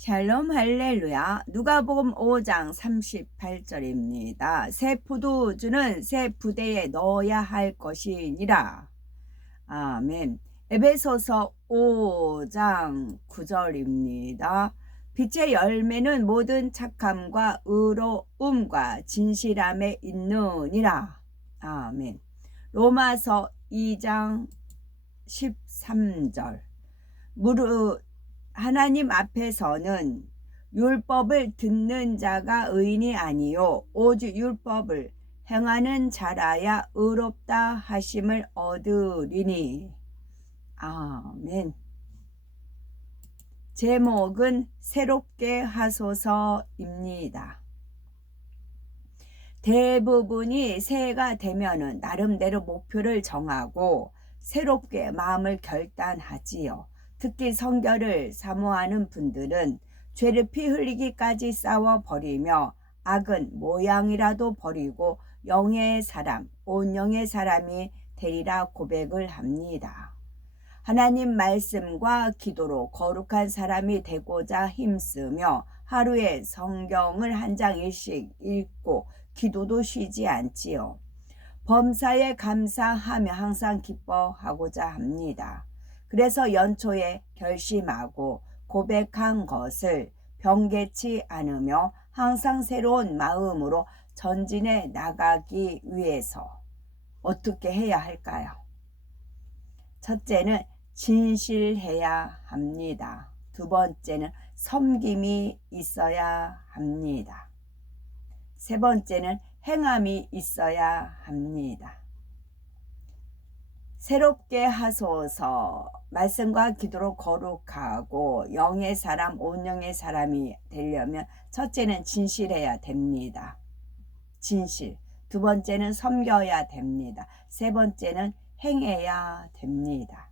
샬롬 할렐루야. 누가복음 5장 38절입니다. 새 포도주는 새 부대에 넣어야 할 것이니라. 아멘. 에베소서 5장 9절입니다. 빛의 열매는 모든 착함과 의로움과 진실함에 있느니라. 아멘. 로마서 2장 13절. 하나님 앞에서는 율법을 듣는 자가 의인이 아니요 오직 율법을 행하는 자라야 의롭다 하심을 얻으리니. 아멘. 제목은 새롭게 하소서입니다. 대부분이 새해가 되면은 나름대로 목표를 정하고 새롭게 마음을 결단하지요. 특히 성결을 사모하는 분들은 죄를 피 흘리기까지 싸워버리며 악은 모양이라도 버리고 영의 사람, 온 영의 사람이 되리라 고백을 합니다. 하나님 말씀과 기도로 거룩한 사람이 되고자 힘쓰며 하루에 성경을 한 장씩 읽고 기도도 쉬지 않지요. 범사에 감사하며 항상 기뻐하고자 합니다. 그래서 연초에 결심하고 고백한 것을 변개치 않으며 항상 새로운 마음으로 전진해 나가기 위해서 어떻게 해야 할까요? 첫째는 진실해야 합니다. 두 번째는 섬김이 있어야 합니다. 세 번째는 행함이 있어야 합니다. 새롭게 하소서. 말씀과 기도로 거룩하고 영의 사람, 온 영의 사람이 되려면 첫째는 진실해야 됩니다. 진실. 두 번째는 섬겨야 됩니다. 세 번째는 행해야 됩니다.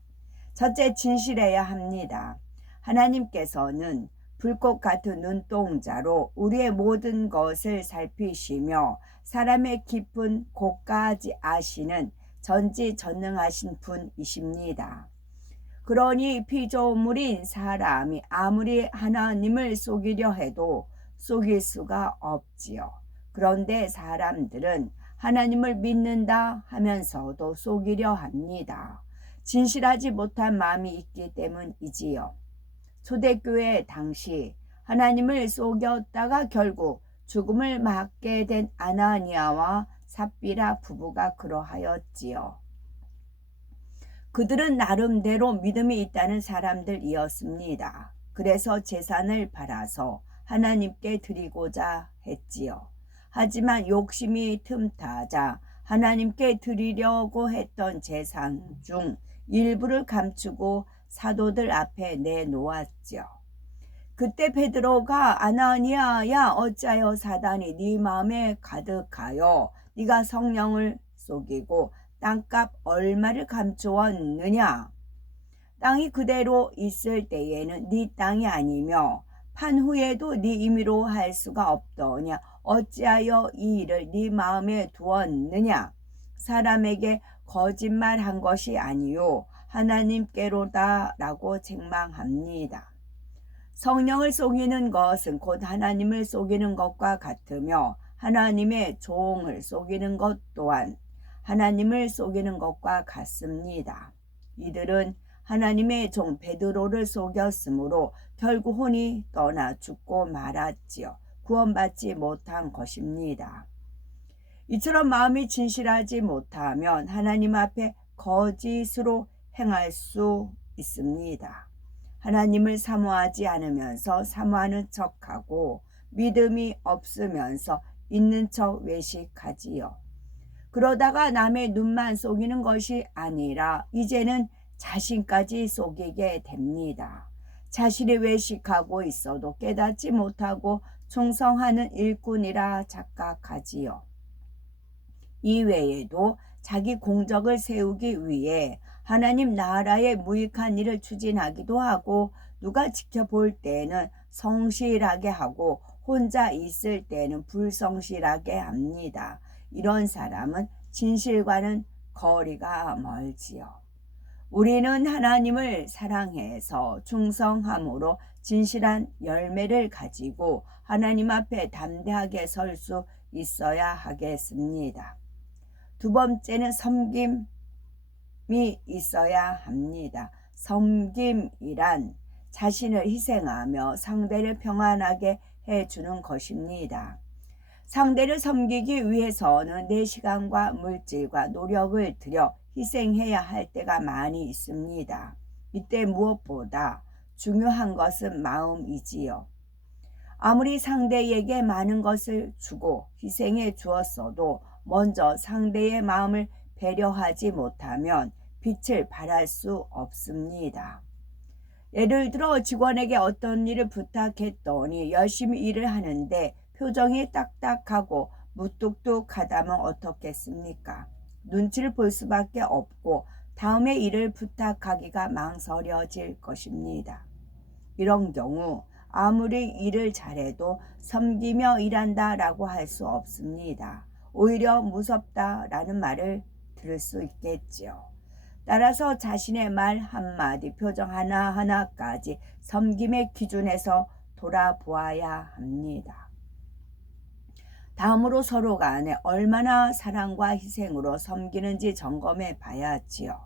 첫째, 진실해야 합니다. 하나님께서는 불꽃 같은 눈동자로 우리의 모든 것을 살피시며 사람의 깊은 곳까지 아시는 전지전능하신 분이십니다. 그러니 피조물인 사람이 아무리 하나님을 속이려 해도 속일 수가 없지요. 그런데 사람들은 하나님을 믿는다 하면서도 속이려 합니다. 진실하지 못한 마음이 있기 때문이지요. 초대교회 당시 하나님을 속였다가 결국 죽음을 맞게 된 아나니아와 삽비라 부부가 그러하였지요. 그들은 나름대로 믿음이 있다는 사람들이었습니다. 그래서 재산을 팔아서 하나님께 드리고자 했지요. 하지만 욕심이 틈타자 하나님께 드리려고 했던 재산 중 일부를 감추고 사도들 앞에 내놓았죠. 그때 베드로가 아나니아야, 어찌하여 사단이 네 마음에 가득하여 네가 성령을 속이고 땅값 얼마를 감추었느냐? 땅이 그대로 있을 때에는 네 땅이 아니며 판 후에도 네 임의로 할 수가 없더냐? 어찌하여 이 일을 네 마음에 두었느냐? 사람에게 거짓말한 것이 아니요 하나님께로다 라고 책망합니다. 성령을 속이는 것은 곧 하나님을 속이는 것과 같으며 하나님의 종을 속이는 것 또한 하나님을 속이는 것과 같습니다. 이들은 하나님의 종 베드로를 속였으므로 결국 혼이 떠나 죽고 말았지요. 구원받지 못한 것입니다. 이처럼 마음이 진실하지 못하면 하나님 앞에 거짓으로 행할 수 있습니다. 하나님을 사모하지 않으면서 사모하는 척하고 믿음이 없으면서 있는 척 외식하지요. 그러다가 남의 눈만 속이는 것이 아니라 이제는 자신까지 속이게 됩니다. 자신이 외식하고 있어도 깨닫지 못하고 충성하는 일꾼이라 착각하지요. 이외에도 자기 공적을 세우기 위해 하나님 나라의 무익한 일을 추진하기도 하고 누가 지켜볼 때는 성실하게 하고 혼자 있을 때는 불성실하게 합니다. 이런 사람은 진실과는 거리가 멀지요. 우리는 하나님을 사랑해서 충성함으로 진실한 열매를 가지고 하나님 앞에 담대하게 설 수 있어야 하겠습니다. 두 번째는 섬김이 있어야 합니다. 섬김이란 자신을 희생하며 상대를 평안하게 해주는 것입니다. 상대를 섬기기 위해서는 내 시간과 물질과 노력을 들여 희생해야 할 때가 많이 있습니다. 이때 무엇보다 중요한 것은 마음이지요. 아무리 상대에게 많은 것을 주고 희생해 주었어도 먼저 상대의 마음을 배려하지 못하면 빛을 발할 수 없습니다. 예를 들어 직원에게 어떤 일을 부탁했더니 열심히 일을 하는데 표정이 딱딱하고 무뚝뚝하다면 어떻겠습니까? 눈치를 볼 수밖에 없고 다음에 일을 부탁하기가 망설여질 것입니다. 이런 경우 아무리 일을 잘해도 섬기며 일한다라고 할 수 없습니다. 오히려 무섭다라는 말을 들을 수 있겠지요. 따라서 자신의 말 한마디, 표정 하나하나까지 섬김의 기준에서 돌아보아야 합니다. 다음으로 서로 간에 얼마나 사랑과 희생으로 섬기는지 점검해 봐야지요.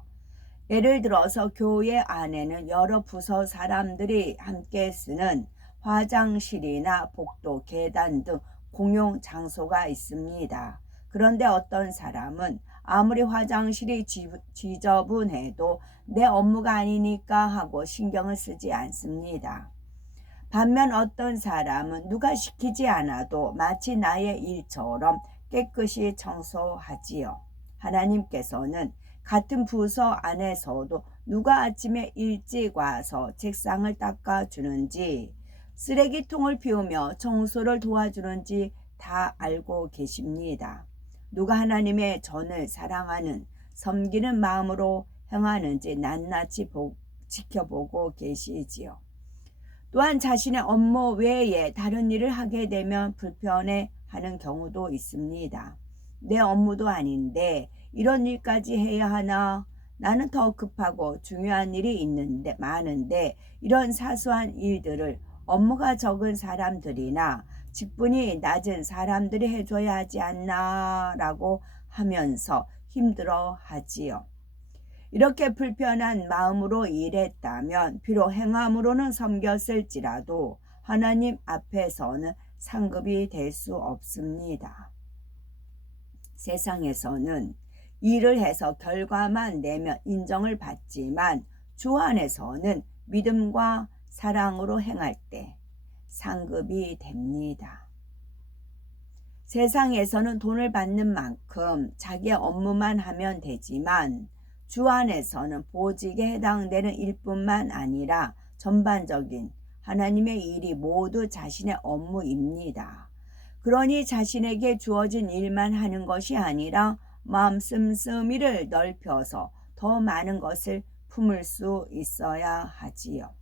예를 들어서 교회 안에는 여러 부서 사람들이 함께 쓰는 화장실이나 복도, 계단 등 공용 장소가 있습니다. 그런데 어떤 사람은 아무리 화장실이 지저분해도 내 업무가 아니니까 하고 신경을 쓰지 않습니다. 반면 어떤 사람은 누가 시키지 않아도 마치 나의 일처럼 깨끗이 청소하지요. 하나님께서는 같은 부서 안에서도 누가 아침에 일찍 와서 책상을 닦아주는지 쓰레기통을 비우며 청소를 도와주는지 다 알고 계십니다. 누가 하나님의 전을 사랑하는 섬기는 마음으로 행하는지 낱낱이 지켜보고 계시지요. 또한 자신의 업무 외에 다른 일을 하게 되면 불편해하는 경우도 있습니다. 내 업무도 아닌데 이런 일까지 해야 하나? 나는 더 급하고 중요한 일이 있는데 많은데 이런 사소한 일들을 업무가 적은 사람들이나 직분이 낮은 사람들이 해줘야 하지 않나 라고 하면서 힘들어 하지요. 이렇게 불편한 마음으로 일했다면 비록 행함으로는 섬겼을지라도 하나님 앞에서는 상급이 될 수 없습니다. 세상에서는 일을 해서 결과만 내면 인정을 받지만 주 안에서는 믿음과 사랑으로 행할 때 상급이 됩니다. 세상에서는 돈을 받는 만큼 자기의 업무만 하면 되지만 주 안에서는 보직에 해당되는 일뿐만 아니라 전반적인 하나님의 일이 모두 자신의 업무입니다. 그러니 자신에게 주어진 일만 하는 것이 아니라 마음 씀씀이를 넓혀서 더 많은 것을 품을 수 있어야 하지요.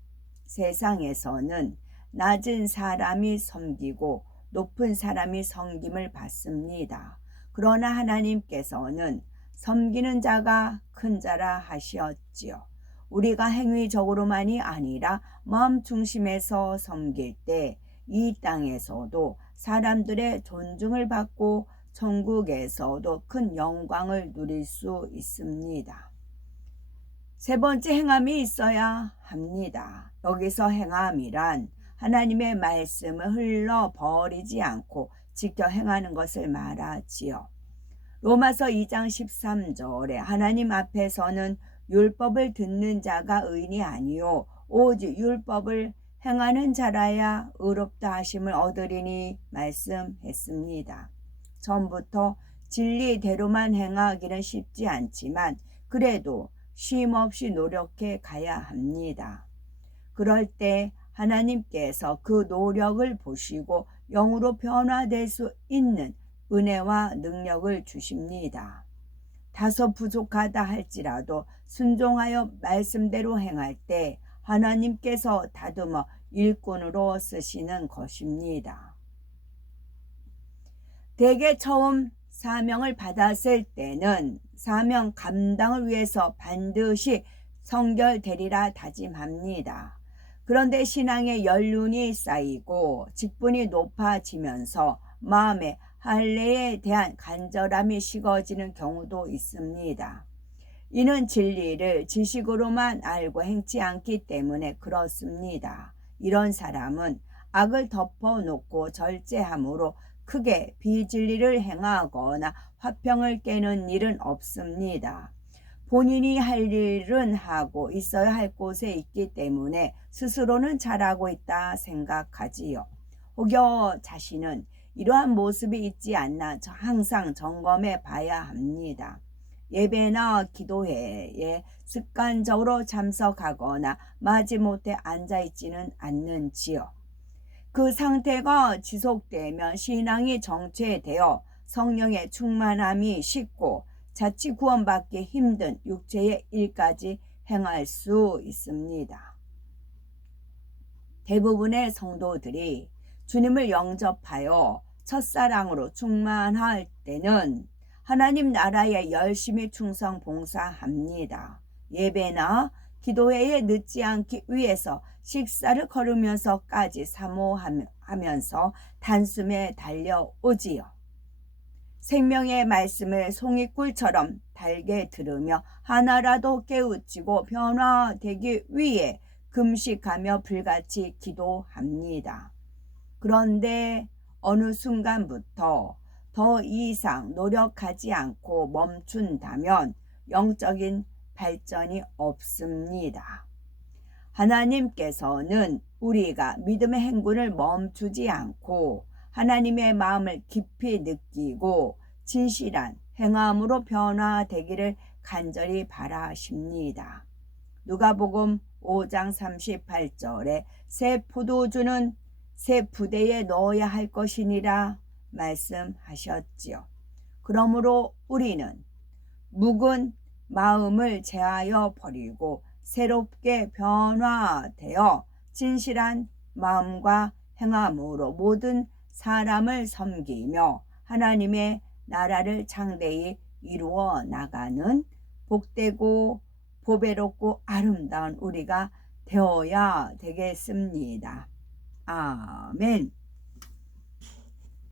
세상에서는 낮은 사람이 섬기고 높은 사람이 섬김을 받습니다. 그러나 하나님께서는 섬기는 자가 큰 자라 하시었지요. 우리가 행위적으로만이 아니라 마음 중심에서 섬길 때 이 땅에서도 사람들의 존중을 받고 천국에서도 큰 영광을 누릴 수 있습니다. 세 번째, 행함이 있어야 합니다. 여기서 행함이란 하나님의 말씀을 흘러버리지 않고 지켜 행하는 것을 말하지요. 로마서 2장 13절에 하나님 앞에서는 율법을 듣는 자가 의인이 아니요 오직 율법을 행하는 자라야 의롭다 하심을 얻으리니 말씀했습니다. 처음부터 진리대로만 행하기는 쉽지 않지만 그래도 쉼없이 노력해 가야 합니다. 그럴 때 하나님께서 그 노력을 보시고 영으로 변화될 수 있는 은혜와 능력을 주십니다. 다소 부족하다 할지라도 순종하여 말씀대로 행할 때 하나님께서 다듬어 일꾼으로 쓰시는 것입니다. 대개 처음 사명을 받았을 때는 사명 감당을 위해서 반드시 성결되리라 다짐합니다. 그런데 신앙의 연륜이 쌓이고 직분이 높아지면서 마음에 할례에 대한 간절함이 식어지는 경우도 있습니다. 이는 진리를 지식으로만 알고 행치 않기 때문에 그렇습니다. 이런 사람은 악을 덮어놓고 절제함으로 크게 비진리를 행하거나 화평을 깨는 일은 없습니다. 본인이 할 일은 하고 있어야 할 곳에 있기 때문에 스스로는 잘하고 있다 생각하지요. 혹여 자신은 이러한 모습이 있지 않나 항상 점검해 봐야 합니다. 예배나 기도회에 습관적으로 참석하거나 마지못해 앉아있지는 않는지요. 그 상태가 지속되면 신앙이 정체되어 성령의 충만함이 식고 자칫 구원받기 힘든 육체의 일까지 행할 수 있습니다. 대부분의 성도들이 주님을 영접하여 첫사랑으로 충만할 때는 하나님 나라에 열심히 충성 봉사합니다. 예배나 기도회에 늦지 않기 위해서 식사를 거르면서까지 사모하면서 단숨에 달려오지요. 생명의 말씀을 송이꿀처럼 달게 들으며 하나라도 깨우치고 변화되기 위해 금식하며 불같이 기도합니다. 그런데 어느 순간부터 더 이상 노력하지 않고 멈춘다면 영적인 발전이 없습니다. 하나님께서는 우리가 믿음의 행군을 멈추지 않고 하나님의 마음을 깊이 느끼고 진실한 행함으로 변화되기를 간절히 바라십니다. 누가복음 5장 38절에 새 포도주는 새 부대에 넣어야 할 것이니라 말씀하셨지요. 그러므로 우리는 묵은 마음을 제하여 버리고 새롭게 변화되어 진실한 마음과 행함으로 모든 사람을 섬기며 하나님의 나라를 장대히 이루어 나가는 복되고 보배롭고 아름다운 우리가 되어야 되겠습니다. 아멘.